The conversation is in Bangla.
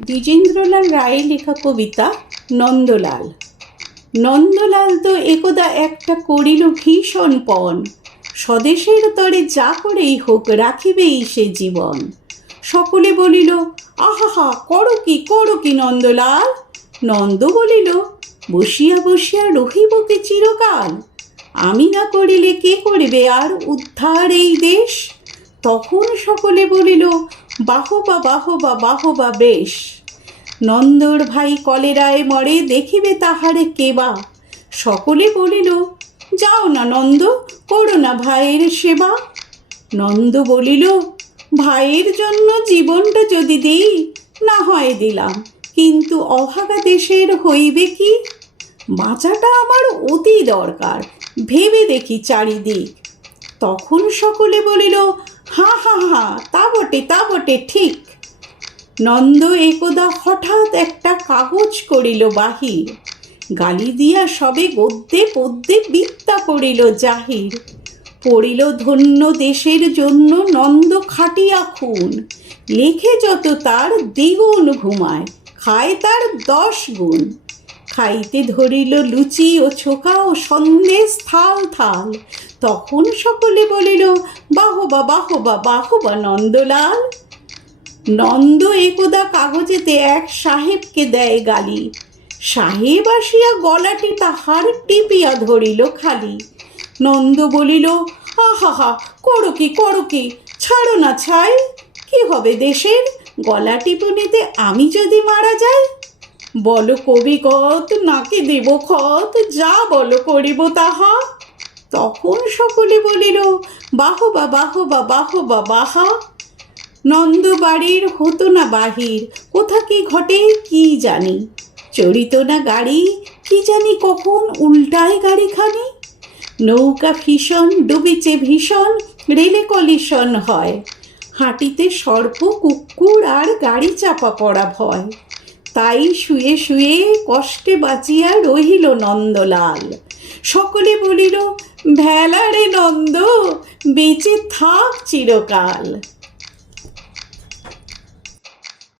দ্বিজেন্দ্রলাল রায়ের লেখা কবিতা নন্দলাল। নন্দলাল তো একদা একটা করিল ভীষণ পণ, স্বদেশের তরে যা করেই হোক রাখিবেই সে জীবন। সকলে বলিল, আহা করো কি নন্দলাল? নন্দ বলিল, বসিয়া বসিয়া রহিব কি চিরকাল? আমি না করিলে কে করিবে আর উদ্ধার এই দেশ? তখন সকলে বলিল, বাহবা বাহবা বাহবা বেশ। নন্দর ভাই কলেরায় মরে, দেখিবে তাহারে কেবা? সকলে বলিল, যাও না নন্দ, করো না ভাইয়ের সেবা। নন্দ বলিল, ভাইয়ের জন্য জীবনটা যদি দিই, না হয় দিলাম, কিন্তু অভাগা দেশের হইবে কি? বাঁচাটা আমার অতি দরকার, ভেবে দেখি চারিদিক। তখন সকলে বলিল, হা হা হা, তা বটে ঠিক। নন্দ একদা হঠাৎ একটা কাগজ করিল বাহির, গালি দিয়া সবে গদ্যে পদ্যে বিদ্যা করিল জাহির। পড়িল ধন্য দেশের জন্য নন্দ খাটিয়া খুন, লেখে যত তার দ্বিগুণ ঘুমায়, খায় তার 10 গুণ। খাইতে ধরিল লুচি ও ছোকা ও সন্দেশ থাল থাল। তখন সকলে বলিল, বাহবা বাহবা বাহবা নন্দলাল। নন্দ একদা কাগজেতে এক সাহেবকে দেয় গালি, সাহেব আসিয়া গলাটি তাহার টিপিয়া ধরিল খালি। নন্দ বলিল, আহা করো কি, ছাড়ো না ছাই। কি হবে দেশের, গলা টিপুনিতে আমি যদি মারা যাই? বলো কবিকত, নাকি দেব খত, যা বলো করিব তাহা। তখন সকলে বলিল, বাহবা বাহবা বাহবা বাহা। নন্দ বাড়ির হতো না বাহির, কোথা কি ঘটে কি জানি। চড়িত না গাড়ি, কি জানি কখন উল্টায় গাড়িখানি। নৌকা ভীষণ ডুবিছে ভীষণ, রেলে কলিশন হয়। হাঁটিতে সর্প কুকুর আর গাড়ি চাপা পড়া ভয়। তাই শুয়ে শুয়ে কষ্টে বাঁচিয়া রহিল নন্দলাল। সকলে বলিল, ভেলা রে নন্দ, বেঁচে থাক চিরকাল।